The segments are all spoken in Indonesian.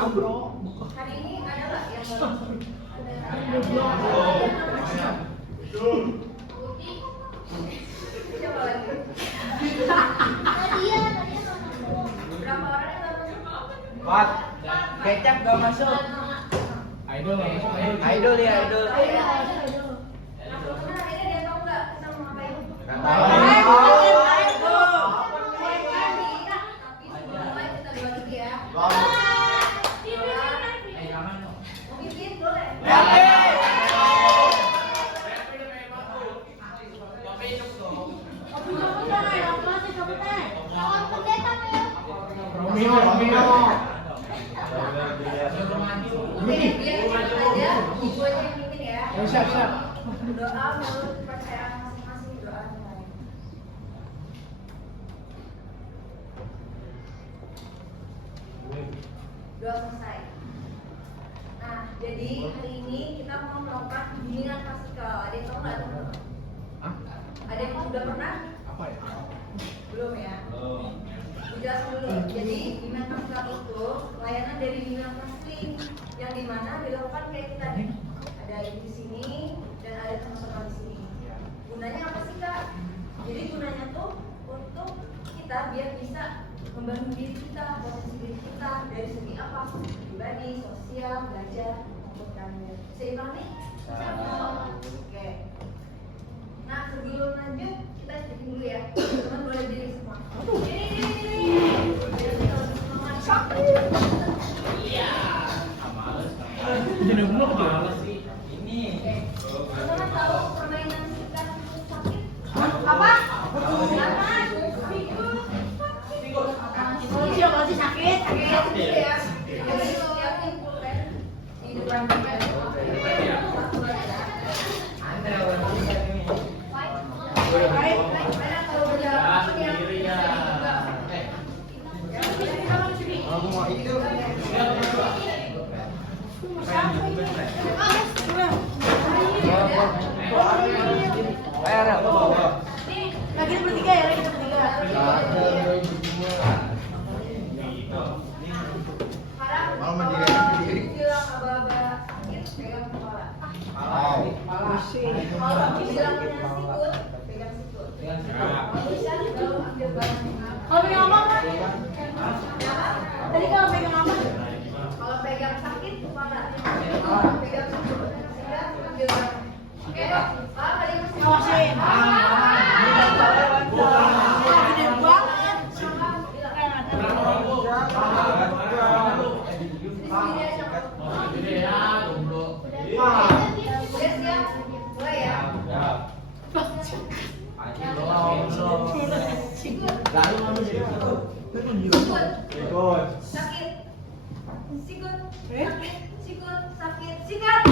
Hari ini ada nggak yang Coba lagi. Berapa orang yang nggak masuk? Kecap gak masuk. Idol ya, idol. Nah, teman-teman hari ini dia tahu nggak kita mau ngapain? Tapi mulai kita bagi ya. Mau bikin boleh. Oke, biar cepat aja, ibu aja yang bikin ya. Siap. Doa menurut kepercayaan masing-masing doa mulai. Doa selesai. Nah, jadi hari ini kita mau melakukan bimbingan klasikal. Ada yang tahu nggak teman-teman? Ada yang udah pernah? Apa ya? Belum ya? Dijelasin dulu. Jadi bimbingan klasikal itu layanan dari bimbingan klasik yang dimana dilakukan kayak kita nih. Ada ibu di sini dan ada teman-teman di sini. Gunanya apa sih kak? Jadi gunanya tuh untuk kita biar bisa membangun diri kita, posisi diri kita dari segi apa? Pribadi, sosial, belajar, maupun karir. Seimbang nih? Oke. Nah sebelum lanjut kita sedikit dulu ya. Teman boleh diri semua. Jadi belum ya? Ini. Teman-teman tahu permainan sikat sakit? Apa? Sakit ya. Jadi siapin pulpen di depan pulpen. Kalau berjalan yang Aku mau itu. lagi bertiga ya, lagi bertiga. Mau berdiri. Bilang aba-aba sakit, pegang kepala. Kalau bilang punya sikut, pegang sikut. Kalau bisa kalau ambil barang yang aman. Kalau pegang apa? Tadi kalau pegang apa? Kalau pegang sakit kepala, pegang sikut, sehingga ambil barang. Oke, paham tadi masih Awasin. Gede banget. sendiri aja. Udah siap? Mulai ya. Sikut, sakit, sikut, sakit, sikat.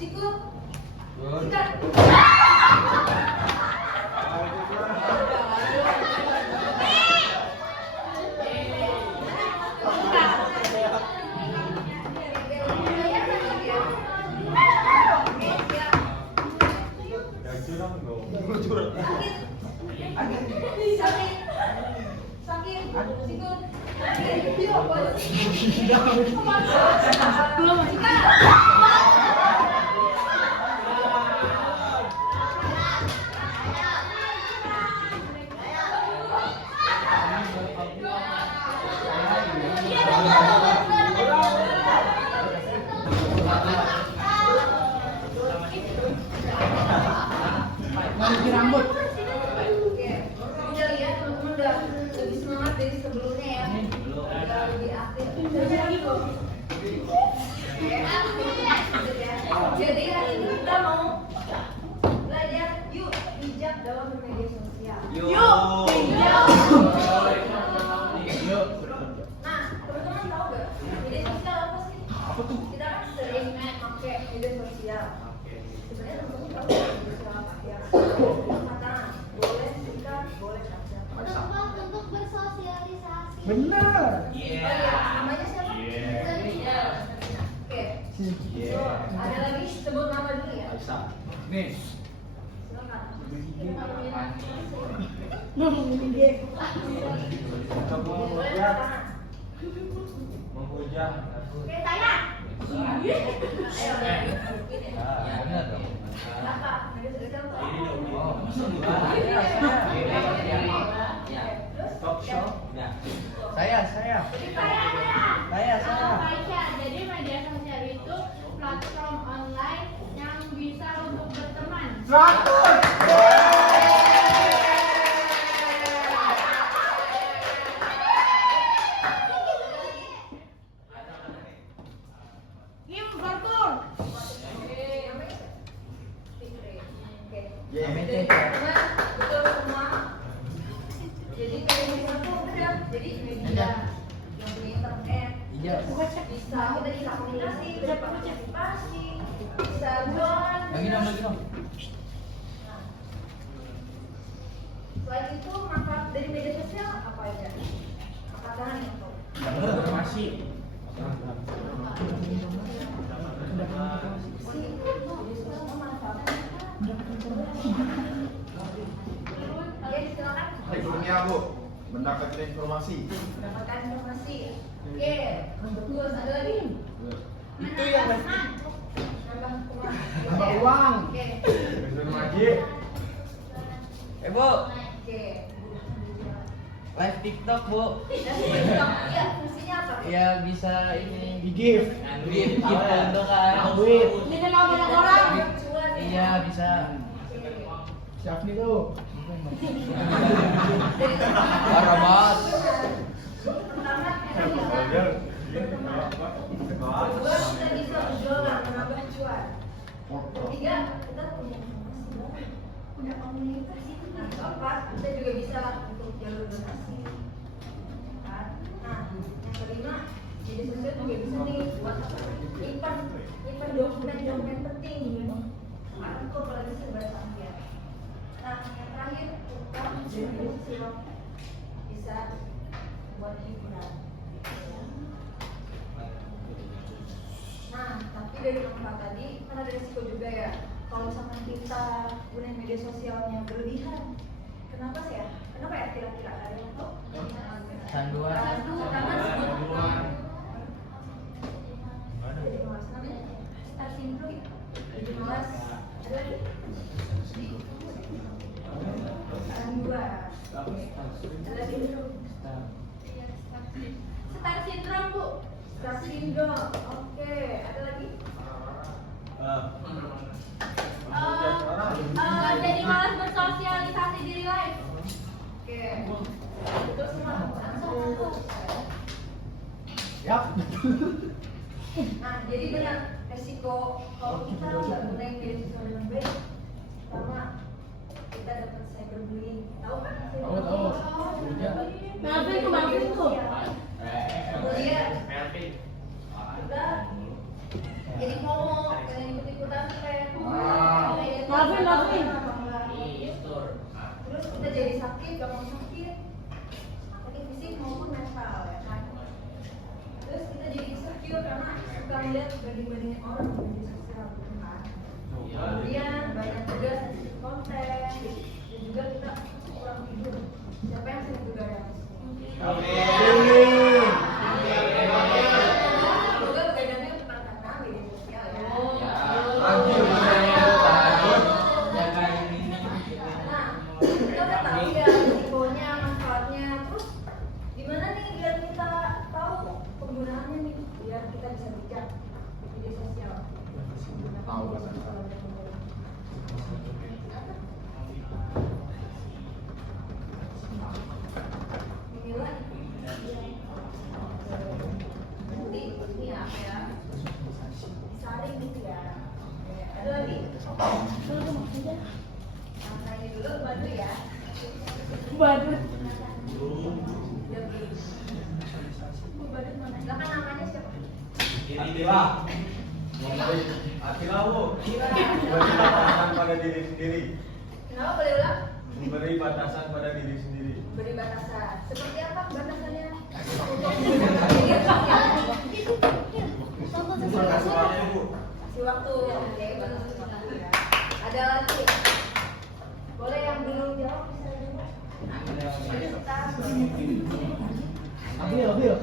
Sikut, sikat. Rambut. Oke, udah lihat teman-teman udah lebih semangat dari sebelumnya ya. Udah lebih aktif. Jadi hari ini kita mau belajar yuk bijak dalam bermedia sosial. Nah, teman-teman tahu gak media sosial apa sih? Kita kan sering pakai media sosial. Sebenarnya teman-teman tahu nggak media sosial apa ya? Katakan boleh sikat, boleh kaca. Tempat untuk bersosialisasi. Bener. Oh iya, namanya siapa? Iya. Oke. So, ada lagi sebut nama dulu ya. Nih. Silakan. Menghujam. Oke, tanya. Ayo. Benar dong. Apa? Media sosial apa? Oh, talk show. Saya. Saya. Faisya. Jadi media sosial itu platform online yang bisa untuk berteman. 100. Kim Kartun. Betul semua. Jadi kayak media tuh udah. Jadi media yang punya internet. Iya. Bisa kita bisa komunikasi, bisa partisipasi, bisa join. Lagi dong. Nah, selain itu manfaat dari media sosial apa aja? Apakah yang tahu? Informasi. Ya, silakan. Berikutnya Bu, mendapatkan informasi. Mendapatkan informasi. Oke, terus ada lagi? Itu yang Nambah uang. Nambah uang. Oke. Bu, Oke. live TikTok, Bu. Iya, fungsinya apa? Ya bisa ini Di gift. gift untuk kan. Duit. Ini nama banyak orang. Cuan. Iya bisa. Siap nih tuh. Parah banget. Pertama, kedua kita bisa berjualan menambah cuan. Ketiga, kita punya informasi, punya komunikasi. Nah, keempat, kita juga bisa untuk jalur donasi. Nah, yang kelima, media sosial juga bisa nih buat nyimpan dokumen penting. Sekarang kok apalagi serba canggih. Nah, yang terakhir, kita media sosial bisa buat hiburan. Nah, tapi dari manfaat tadi kan ada risiko juga ya. Kalau misalkan kita gunain media sosialnya berlebihan, kenapa sih ya? Kenapa ya kira-kira ada yang tahu? Sanduan. Jadi malas namanya. Star syndrome. Jadi malas. Ada lagi? Sanduan. Ada lagi? Star syndrome, Bu. Star syndrome. Oke, ada lagi? Jadi malas bersosialisasi di real life. Oke. Itu semua. Yap. Nah, jadi benar resiko kalau kita nggak gunain media sosial dengan baik, pertama kita dapat cyberbullying. Tahu kan? Tahu. Melvin kemarin tuh. Kemudian kita jadi ngomong dan ikut-ikutan kayak Melvin. Terus kita jadi sakit, gampang sakit fisik maupun mental ya kan. Terus kita jadi insecure karena suka lihat banding-bandingin orang di media sosial gitu kan. Kemudian banyak juga konten dan juga kita kurang tidur. Siapa yang sering begadang? Semoga begadangnya bukan karena media sosial ya. Nah, kita udah tahu ya risikonya, manfaatnya. Terus gimana nih biar kita tahu penggunaannya nih, biar kita bisa bijak di media sosial. Tahu kan? Menilai. Nanti ini apa ya? Disaring gitu ya. Oke, ada lagi? Nah, ini dulu baru ya. Badut. Badut mana? Silakan namanya siapa? Atila Bu. Memberi batasan pada diri sendiri. Kenapa boleh ulang? Memberi batasan pada diri sendiri. Beri batasan. Seperti apa batasannya? Kasih waktu, Bu. Kasih waktu, oke, bagus. Ada lagi. Boleh yang belum jawab bisa dulu. Jadi kita Abil.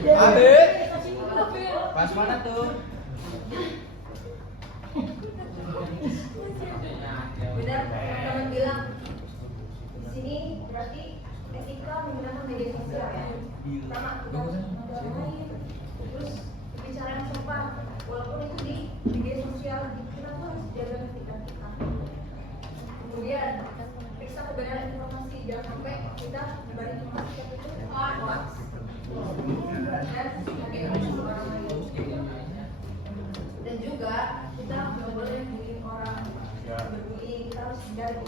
Adik. Pas mana tuh? benar teman-teman bilang di sini berarti etika menggunakan media sosial ya. Pertama kita harus menghargai, terus bicara yang sopan walaupun itu di media sosial, kita tuh harus jaga etika kita. Kemudian periksa kebenaran informasi, jangan sampai kita memberi informasi yang itu hoax dan orang lain. Dan juga kita nggak boleh bullying orang, berbullying, kita harus hindari.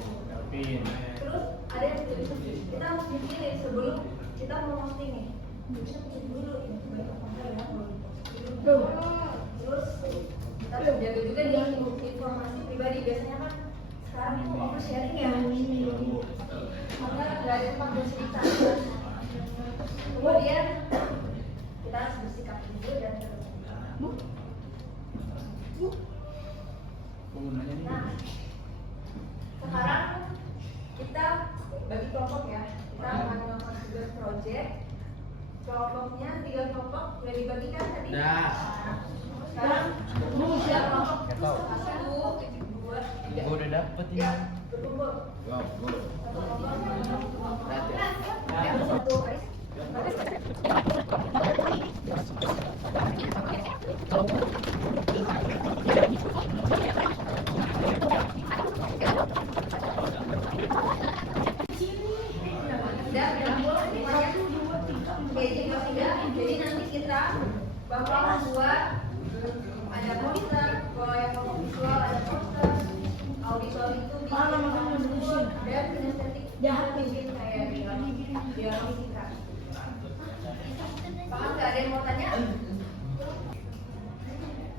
Terus ada yang kita harus mikirin sebelum kita mau posting nih, kita pikir dulu ini baik apa enggak ya, terus kita harus jaga juga nih informasi pribadi. Biasanya kan sekarang itu orang sharing ya, maka nggak ada tempat bercerita. Kemudian kita harus bersikap jujur dan terbuka. Nah, sekarang kita bagi kelompok ya. Kita akan melakukan tugas project. Kelompoknya 3 kelompok sudah dibagikan tadi. Dah. Sekarang usia kelompok 1, 2, 3. Gua udah dapet ini. Ya, berkumpul. Satu kelompok. Jadi nanti kita bakal membuat ada poster, kalau yang mau visual ada poster, auditor itu bikin dan kinestetik bikin kayak dia fisika. Paham nggak? Ada yang mau tanya?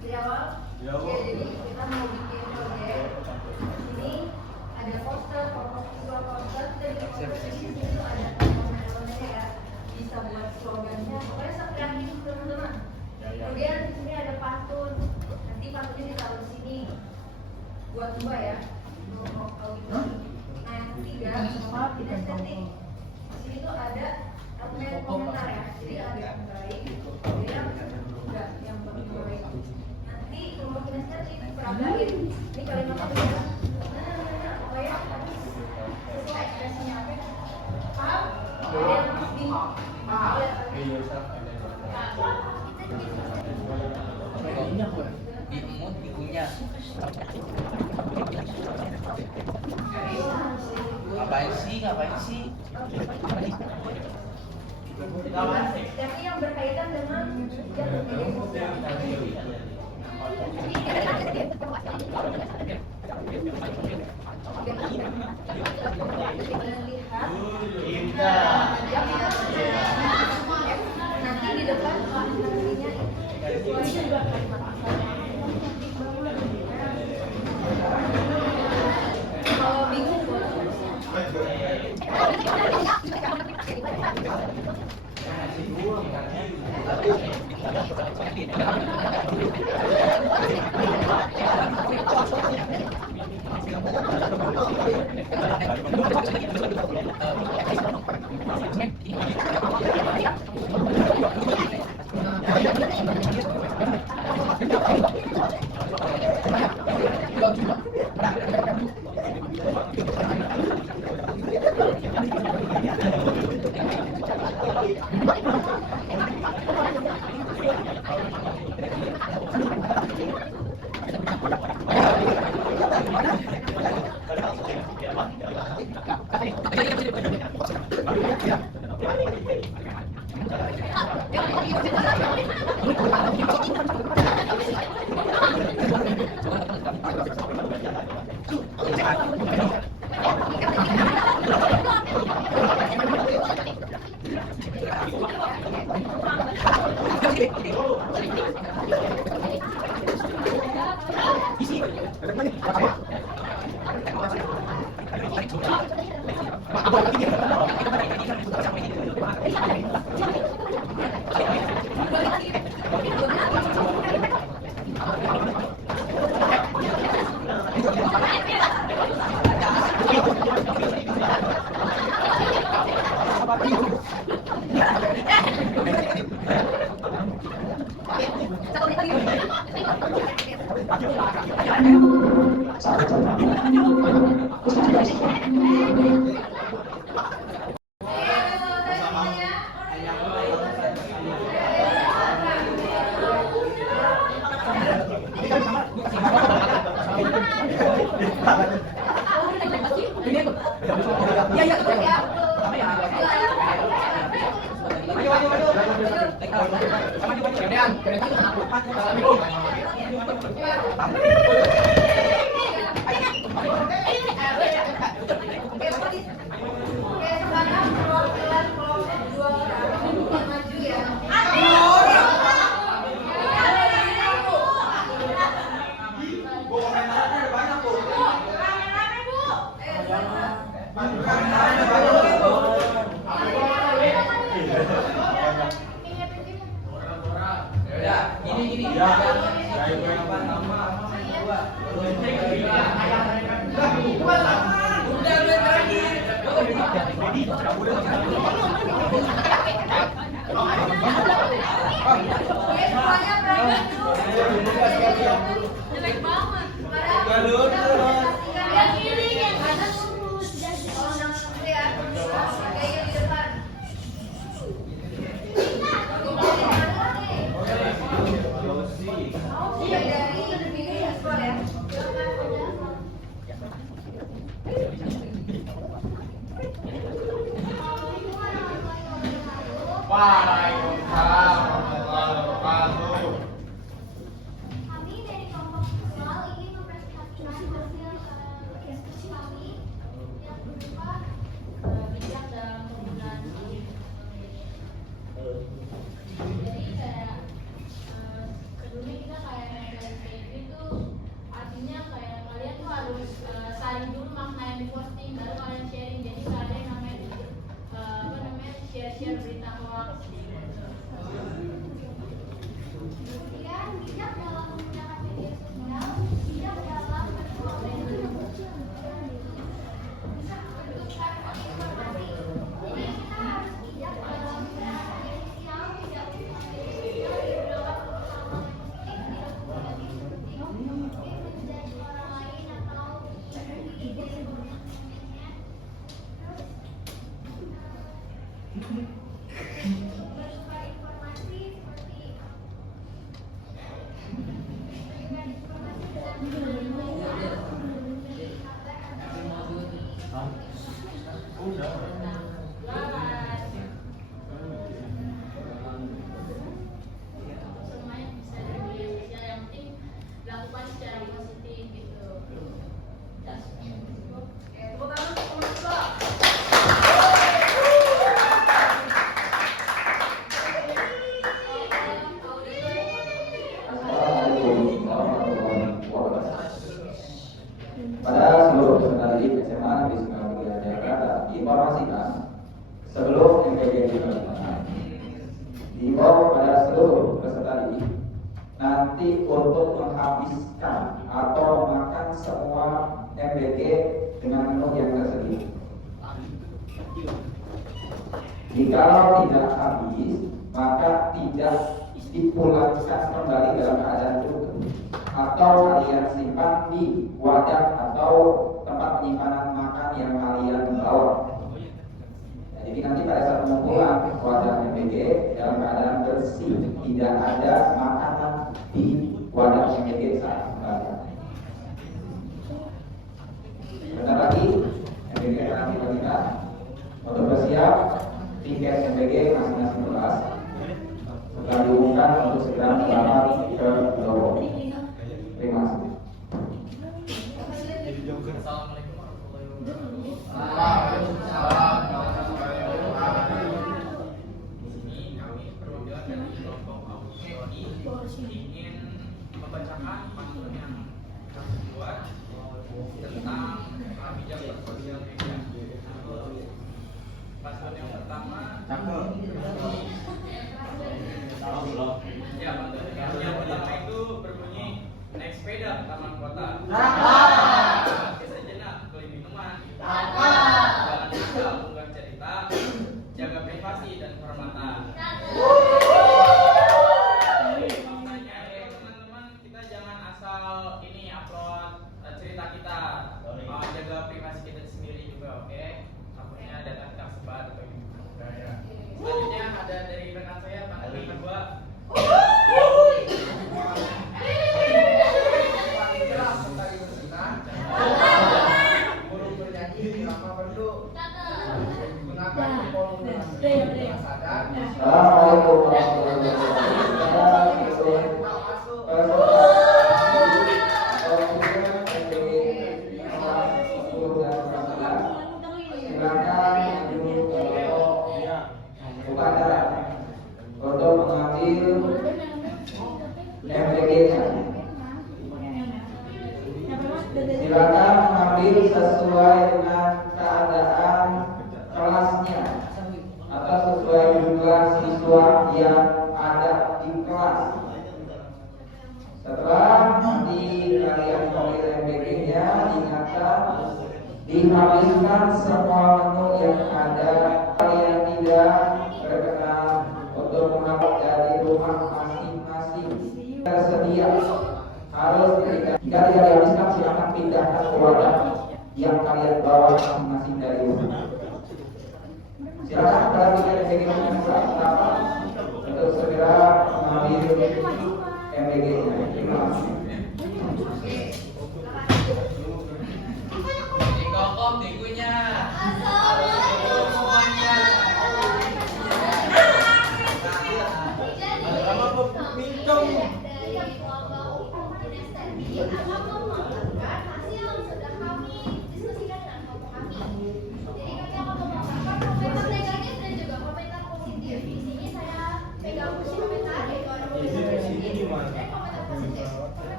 Di awal? Ya, jadi kita mau bikin proyek. Ini ada poster, visual poster, dan di poster ini itu ada elemen-elemennya ya. Bisa buat slogannya, pokoknya sekreatif teman-teman. Kemudian di sini ada pantun, nanti pantunnya ditaruh di sini buat 2 ya. Nah yang ketiga kinestetik. Di sini tuh ada elemen komentar ya, jadi ada yang baik, ada yang enggak, yang baik. Nanti kelompok kinestetik peragain. Ini kalimatnya bisa, pokoknya sesuai ekspresinya apa? Paham? Ada yang di Diemut dikunyah. Ngapain sih? tapi yang berkaitan dengan media sosial. Nanti di depan kalau bingung Apa? Iya, iya, betul. Sama ya. Maju, maju, maju. Maju, maju. Kemudian, Assalamualaikum. Oke, sekarang perwakilan kelompok 2 orang maju ya. Ya, gini. Ya, baik-baik. Oke, semuanya berangkat dulu. Jelek banget. Yang kiri, yang kanan lurus. Tolong jangan sampai ya. Oke, yuk di depan. Iya, dari ini ekspor ya. Waalaikumsalam warahmatullahi wabarakatuh. Kami dari kelompok visual ingin mempresentasikan hasil diskusi kami yang berupa bijak dalam penggunaan media. Jadi kayak sebelumnya kita kayak kayak gitu artinya kayak kalian tuh harus saring dulu makna yang diposting baru kalian sharing. Jadi nggak ada yang namanya share berita hoax. Kemudian bijak dalam menggunakan media sosial, bijak dalam menentukan informasi. Jadi kita harus bijak dalam menggunakan media sosial, tidak menggunakan media sosial di beberapa pengalaman positif, tidak negatif, mungkin menjadi orang lain atau menjadi diri komennya. Bertukar informasi seperti Semuanya bisa dari media sosial, yang penting dilakukan secara positif gitu. Oke, tepuk tangan untuk mahasiswa. Assalamualaikum warahmatullahi wabarakatuh. Pada seluruh peserta didik SMA di Sekolah Mulia Jakarta diinformasikan sebelum MPG dilaksanakan, diimbau pada seluruh peserta didik nanti untuk menghabiskan atau memakan semua MPG dengan menu yang tersedia. Jika tidak habis, maka tidak dipulangkan kembali dalam keadaan utuh atau kalian simpan di wadah atau tempat penyimpanan makan yang kalian bawa. Nah, jadi nanti pada saat pengumpulan wadah MPG dalam keadaan bersih, tidak ada makanan di wadah MPG saat kembali. Bentar lagi MPG akan dibagikan. Untuk bersiap tiket MPG masing-masing kelas setelah diumumkan untuk segera berangkat ke Lombok. Terima kasih. Waalaikumsalam warahmatullahi wabarakatuh. Di sini kami perwakilan dari kelompok Audisi ingin membacakan pantun yang kami buat tentang bijak bersosial media. Pantun yang pertama, ya pantun yang Assalamualaikum warahmatullahi untuk mengambil MPG-nya. Silakan mengambil sesuai dengan keadaan kelasnya atau sesuai jumlah siswa yang ada di kelas. Setelah nanti kalian memilih MPG-nya, diingatkan dihabiskan semua menu yang ada. Kalian tidak berkenan untuk mengangkat dari rumah masing-masing tersedia. Harus jika tidak dihabiskan, silakan pindahkan ke wadah yang kalian bawa masing-masing dari rumah. Silakan kalau tidak MPG-nya untuk segera mengambil MPG-nya. Terima kasih. Dikokom dikunya. Semuanya.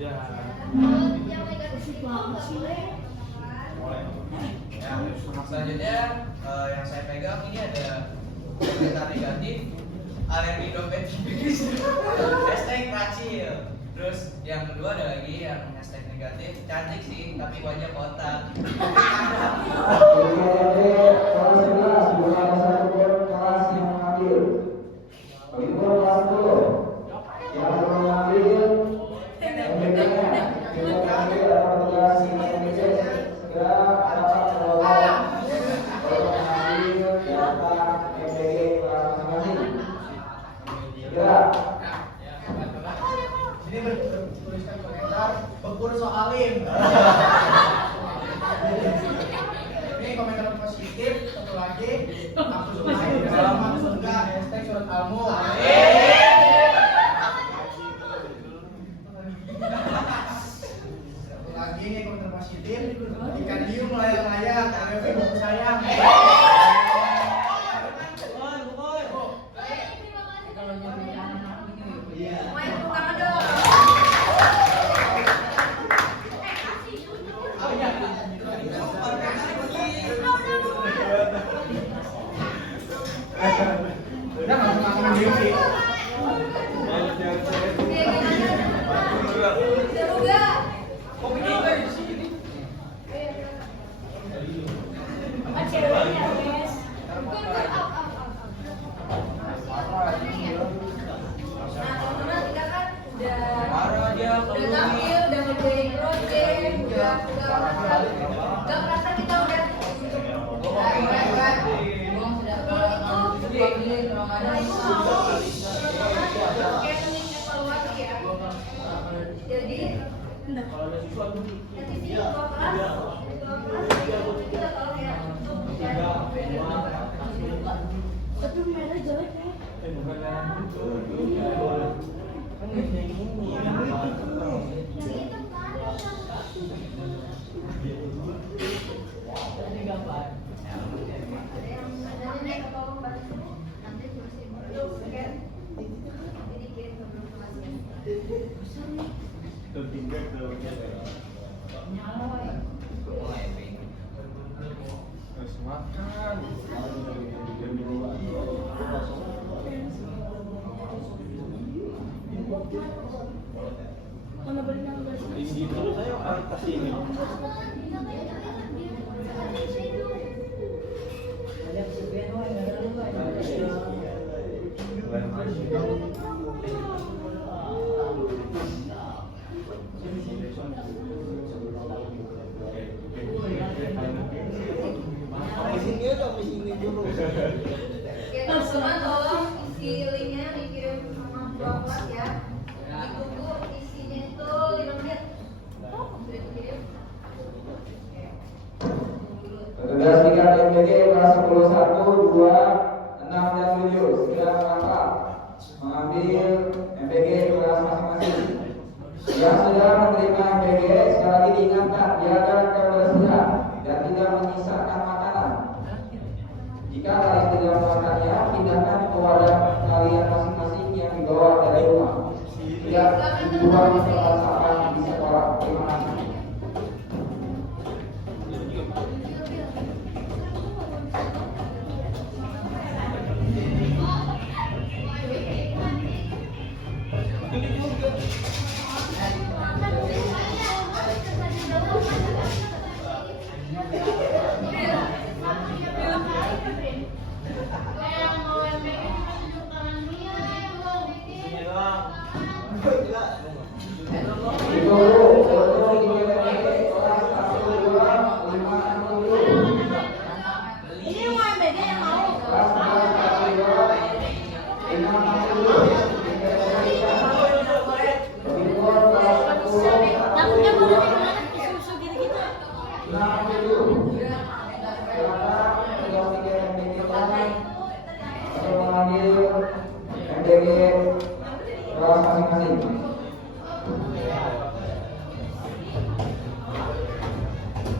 Yang negatif itu nggak boleh. Ya, selanjutnya yang saya pegang ini ada komentar negatif, alergi dompet tipis, hashtag kecil. Terus yang kedua ada lagi yang hashtag negatif, cantik sih tapi wajah kotak. Kelas 11 belum ada satupun kelas yang mengambil. Begitu kelas 10 yang belum mengambil MPG-nya, kita mengambil apa tugas MPG segera dapat melapor untuk mengambil data MPG kelas masing-masing. Segera. Sini bertuliskan komentar bekur soalin. Ini komentar positif, satu lagi aku suka selamat surga hashtag surat Al-Mu. Satu lagi ini komentar positif, ikan hiu melayang-layang, KWP buku sayang. Semuanya tepuk tangan dong. Udah nggak usah makan diri. Seru gak? Apa ceweknya, guys? Nah, teman-teman kita kan Marah dia udah tampil, udah ngerjain project, udah kerasa kita udah jadi nanti sih kelas kita tolong ya untuk Tapi merah jelek ya. Mana beli yang guys? Tinggi dulu saya atas ini. Langsung mengambil MPG kelas masing-masing. Yang sudah menerima MPG sekali lagi diingatkan jaga kebersihan dan tidak menyisakan makanan. Jika kalian tidak memakannya, pindahkan ke wadah kalian masing-masing yang dibawa dari rumah. Tidak dibuang di tempat sampah di sekolah. Terima kasih. Ini mau MBG yang mau. Takutnya mau nanti kemana susu gitu-gitu. MPG kelas masing-masing.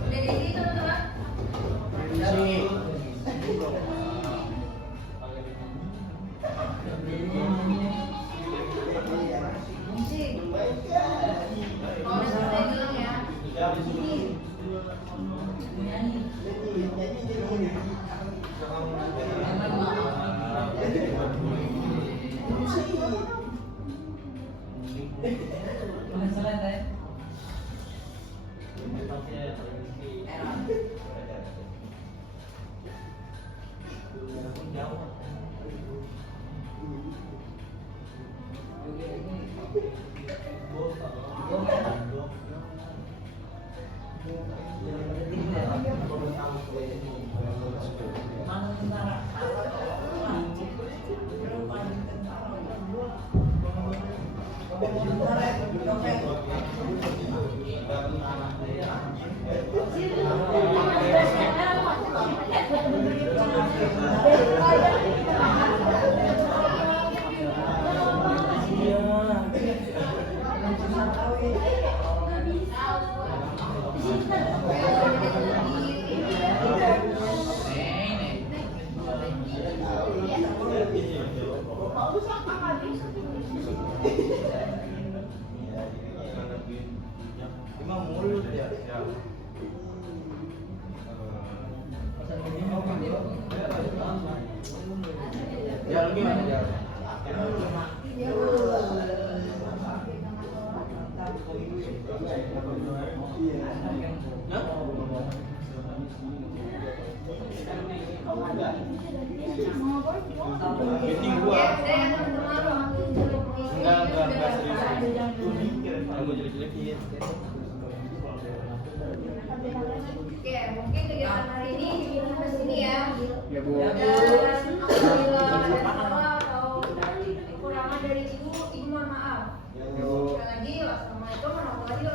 Udah di sini teman-teman. Kalau misalnya bilang ya, Emang mulut ya. Jalan gimana jalan? Meeting gua. Enggak serius. Aku jelek-jelekin. Oke, mungkin kegiatan hari ini sampai sini ya. Ya Bu. Dan apabila ada salah atau kekurangan dari ibu mohon maaf. Sekali lagi, wassalamualaikum warahmatullahi wabarakatuh.